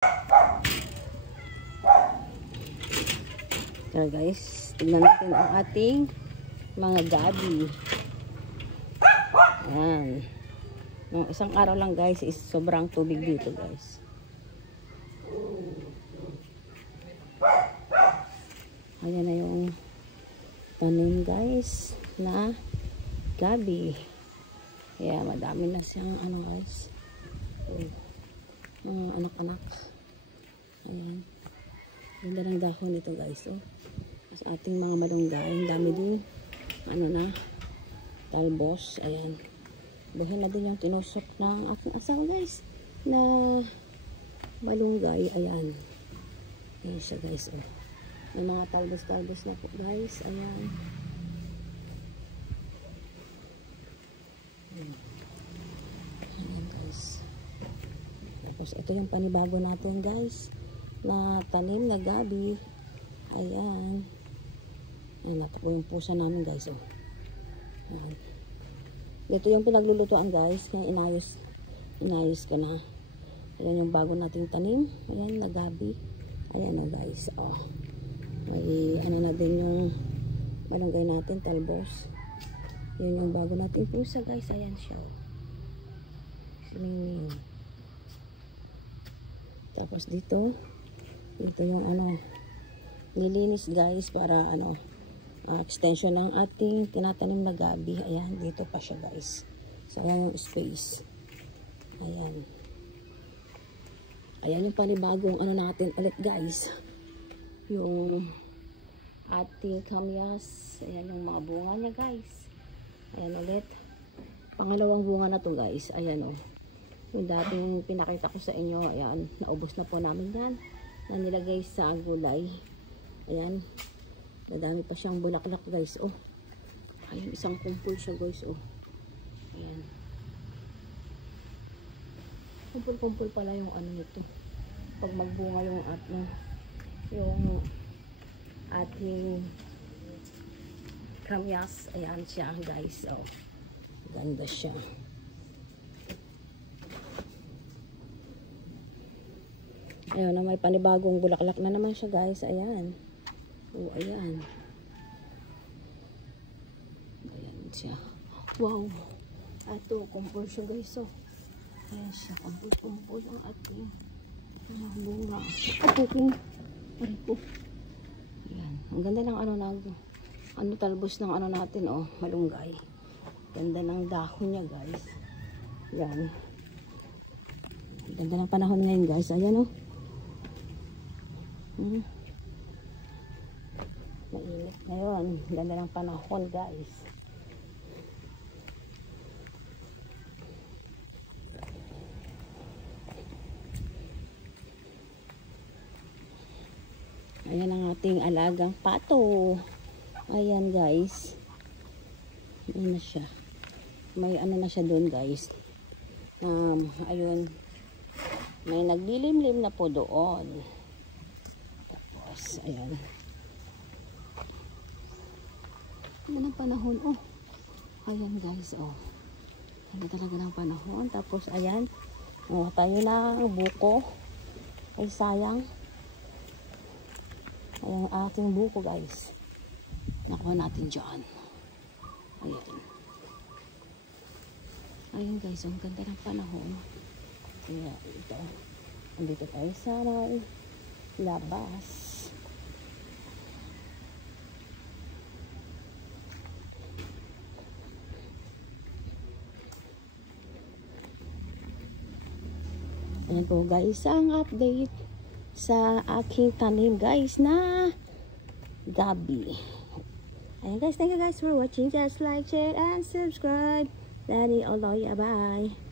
So guys, tignan natin ang ating mga gabi. Ayan. Nung isang araw lang guys is sobrang tubig dito guys. Ayan na yung tanim guys na gabi. Kaya madami na siyang ano guys. Anak-anak. Ayan. Ganda ng dahon nito guys. Sa ating mga malunggay. Ang dami din. Ano na. Talbos. Ayan. Buhin na din yung tinusok ng aking asawa guys. Na malunggay. Ayan. Ayan siya guys. May mga talbos-talbos na po guys. Ayan. Ayan guys. Tapos ito yung panibago natin guys. Na tanim na gabi. Ayan. Ayan, natakbo yung pusa namin guys. Ayan. Ito yung pinaglulutuan guys. Kaya inayos ko na. Ayan yung bago nating tanim. Ayan, na gabi. Ayan guys. May ano na din yung malunggay natin, talbos. Yun yung bago nating pusa guys. Ayan siya. Siningning. Tapos dito yung ano, nilinis guys para ano, extension ng ating tinatanim na gabi. Ayan, dito pa siya guys. So ayan yung space. Ayan. Ayan yung panibagong ano natin ulit guys. Yung ating kamyas. Ayan yung mga bunga niya guys. Ayan ulit. Pangalawang bunga na to guys. Ayan yung dating pinakita ko sa inyo. Ayan, naubos na po namin yan. Na nilagay sa gulay. Ayan. Nadami pa siyang bulaklak guys. Ayan, isang kumpul siya guys. Ayan. Kumpul-kumpul pala yung ano nito. Pag magbunga yung ating kamyas. Ayan siya guys. Ganda siya. Ayun na, may panibagong bulaklak na naman siya guys. Ayan. Ayan. Ayan siya. Wow. Ato, kumpul siya guys. Ayan siya. Kumpul ang ating bunga. Ayan. Ang ganda ng ano talbos ng ano natin. Malunggay. Ganda ng dahon niya guys. Ayan. Ganda ng panahon ngayon guys. Ayan mainit ngayon. Ganda ng panahon guys. Ayan ang ating alagang pato. Ayan guys. Ayan na siya. May ano na siya doon guys. Ayun. May naglilimlim na po doon. Tapos, ayan. Ayan ang panahon. Ayan guys. Ayan talaga ng panahon. Tapos, ayan. Tayo na ang buko. Ay, sayang. Ayan ang ating buko guys. Nakuha natin dyan. Ayan. Ayan guys. Ang ganda ng panahon. Kaya ito. Andito tayo sa labas. Ayan po guys, ang update sa aking tanim guys na gabi. Ayan guys, thank you guys for watching. Just like, share, and subscribe. Danny Oloya, bye!